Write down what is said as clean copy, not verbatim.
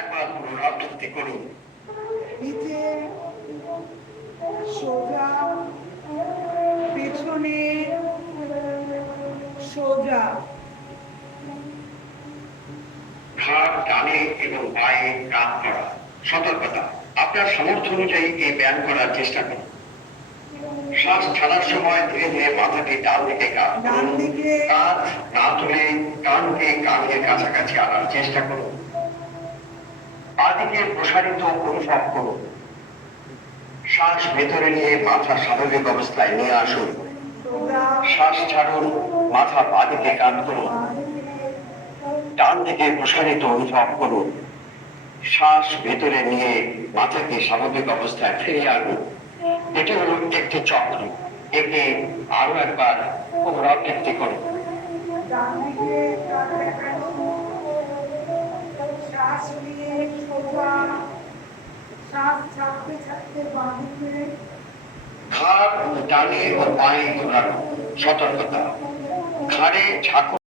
একবার পুনরাবৃত্তি করুন। নিচে সোজা, পেছনে সোজা, ঘাড় ডানে এবং পায়ে কাত করা। সতর্কতা, আপনার সামর্থ্য অনুযায়ী এই ব্যায়াম করার চেষ্টা করুন। শ্বাস ছাড়ার সময় ধীরে ধীরে মাথাটি ডান দিকে কাত ডান করুন। দিকে কাঁধ না তুলে কানকে কাঁধের কাছাকাছি আনার চেষ্টা করুন। পা দিকে প্রসারিত অনুভব করুন। শ্বাস ভেতরে নিয়ে মাথা স্বাভাবিক অবস্থায় নিয়ে আসুন। সোজা, শ্বাস ছাড়ুন, মাথা পা দিকে কাত করুন। ডান দিকে প্রসারিত অনুভব করুন। শ্বাস ভেতরে নিয়ে মাথাকে স্বাভাবিক অবস্থায় ফিরিয়ে আনুন। এটি হলো একটি চক্র। একে আরো একবার পুনরাবৃত্তি করুন। ডান দিকে শ্বাস নিয়ে সোজা, শ্বাস ছাড়তে ছাড়তে বাঁ দিকে, ঘাড় ডানে ও বাঁয়ে ঘোরানো। সতর্কতা, ঘাড়ে ঝাঁকুনি